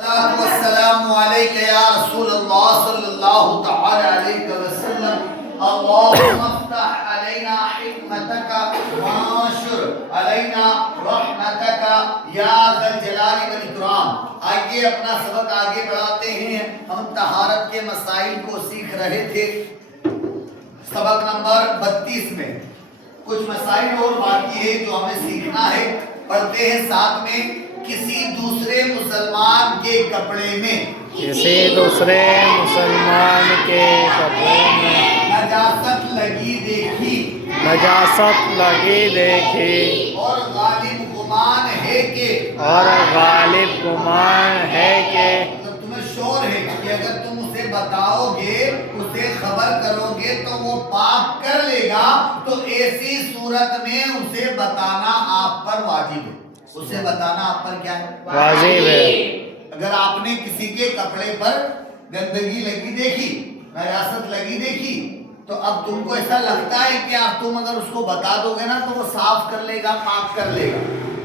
والسلام عليك يا رسول الله صلى الله تعالى عليه وسلم اللهم افتح علينا حكمتك وانشر علينا رحمتك يا ذا الجلال والاکرام۔ آئیے اپنا سبق آگے بڑھاتے ہیں۔ ہم طہارت کے مسائل کو سیکھ رہے تھے سبق نمبر 32 میں۔ کچھ مسائل اور باقی ہے جو ہمیں سیکھنا ہے۔ پڑھتے ہیں ساتھ میں۔ کسی دوسرے مسلمان کے کپڑے میں نجاست لگی دیکھی اور غالب گمان ہے کہ تمہیں شور ہے کہ اگر تم اسے بتاؤ گے، اسے خبر کرو گے تو وہ پاک کر لے گا، تو ایسی صورت میں اسے بتانا آپ پر واجب ہے۔ اسے بتانا آپ پر کیا ہے؟ واجب ہے۔ اگر آپ نے کسی کے کپڑے پر گندگی لگی دیکھی، نجاست لگی دیکھی، تو اب تم کو ایسا لگتا ہے کہ آپ تم اگر اس کو بتا دو گے نا تو وہ صاف کر لے گا، پاک کر لے گا،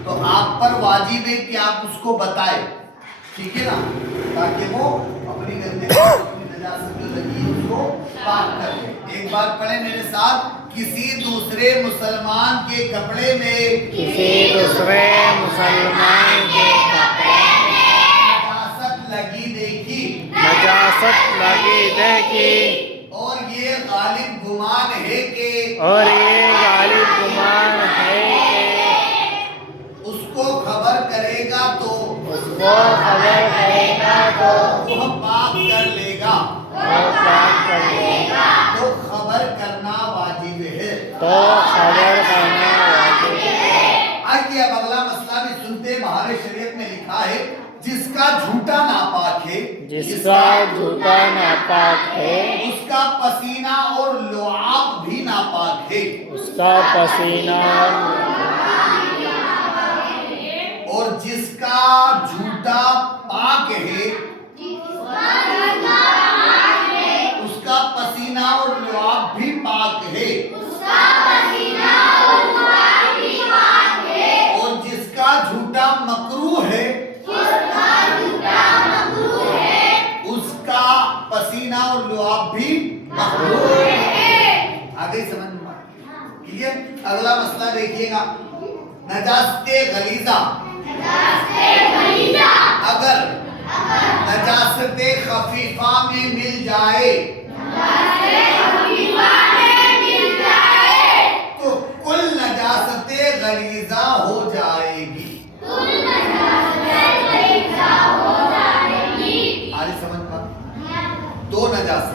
تو آپ پر واجب ہے کہ آپ اس کو بتائیں، ٹھیک ہے نا، تاکہ وہ اپنی گندگی اپنی نجاست جو لگی اس کو پاک کر لے۔ ایک بار پڑھیں میرے ساتھ۔ کسی دوسرے مسلمان کے کپڑے میں نجاست لگی دیکھی اور یہ غالب گمان ہے کہ اس کو خبر کرے گا تو وہ پاک کر لے گا، تو خبر کرنا واجب ہے۔ آئیے اب اگلا مسئلہ بھی سنتے۔ بہار شریعت میں لکھا ہے جس کا جھوٹا ناپاک ہے، اس کا پسینہ اور لعاب بھی ناپاک ہے، اور جس کا جھوٹا پاک ہے، اس کا پسینہ اور لعاب بھی پاک ہے، اور جس کا جھوٹا مکروہ ہے، اس کا پسینہ اور لعاب بھی مکروہ ہے۔ آگے سمجھ میں کلیئر؟ اگلا مسئلہ دیکھیے گا۔ نجاست غلیظہ اگر نجاست خفیفہ میں مل جائے تو کل نجاست غلیظہ ہو جائے گی۔ آج سمجھ میں دو نجاست،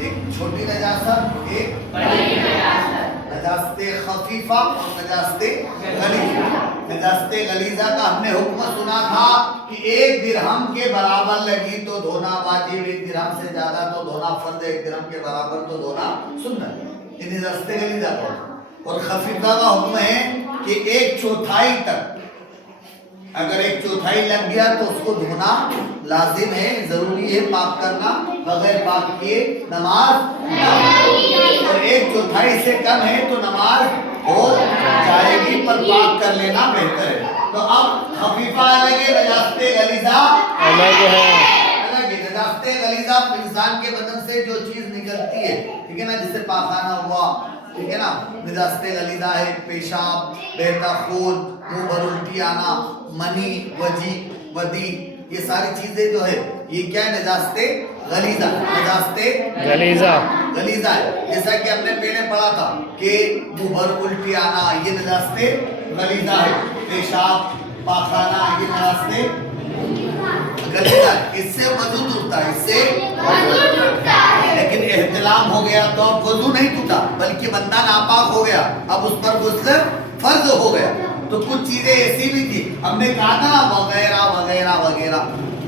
ایک چھوٹی نجاست، ایک بڑی نجاست، نجاست خفیفہ اور نجاست غلیظہ۔ نجاست غلیظہ کا ہم نے حکم سنا تھا کہ 1 درہم کے برابر لگی تو دھونا واجب، 1 درہم سے زیادہ تو دھونا فرض، 1 درہم کے برابر تو دھونا سنت۔ یہ نجاست غلیظہ کا۔ اور خفیفہ کا حکم ہے کہ 1/4 تک، اگر 1/4 لگ گیا تو اس کو دھونا لازم ہے، ضروری ہے، پاک کرنا بغیر پاک کیے نماز نہ ہو۔ اور 1/4 سے کم ہے تو نماز ہو جائے گی، پر پاک کر لینا بہتر ہے۔ تو اب خفیفہ الگ ہے، نجاست غلیظہ الگ ہے۔ نجاست غلیظہ انسان کے بدن سے جو چیز نکلتی ہے، ٹھیک ہے نا، جیسے پاخانہ ہوا، ٹھیک ہے نا، نجاست غلیظہ ہے۔ پیشاب، بہتا خون، منہ بھر الٹی آنا، منی، ودی، یہ ساری چیزیں جو ہے یہ کیا ہے؟ نجاست غلیظہ ہے۔ جیسا کہ ہم نے پہلے پڑھا تھا کہ منہ بھر الٹی آنا یہ نجاست غلیظہ ہے، پیشاب، پاخانہ یہ نجاست غلیظہ ہے۔ اس سے وضو ٹوٹتا ہے، لیکن احتلام ہو گیا تو اب وضو نہیں ٹوٹا بلکہ بندہ ناپاک ہو گیا، اب اس پر غسل فرض ہو گیا۔ تو کچھ چیزیں ایسی بھی تھی، ہم نے کہا تھا نا وغیرہ وغیرہ وغیرہ،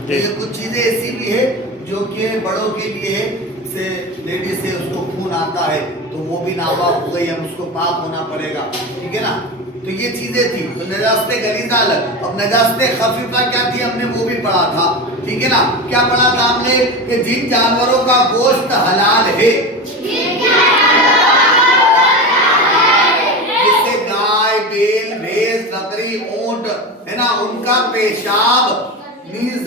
یہ کچھ چیزیں ایسی بھی ہے جو کہ بڑوں کے لیے سے لیڈیز سے اس کو خون آتا ہے تو وہ بھی ناپاک ہو گئی، ہم اس کو پاک ہونا پڑے گا، ٹھیک ہے نا۔ تو یہ چیزیں تھی، تو نجاست غلیظہ الگ۔ اب نجاست خفیفہ کیا تھی ہم نے وہ بھی پڑھا تھا، ٹھیک ہے نا۔ کیا پڑھا تھا ہم نے کہ جن جانوروں کا گوشت حلال ہے، جیسے گائے، بیل، بھینس، بکری، اونٹ ہے نا، ان کا پیشاب نیز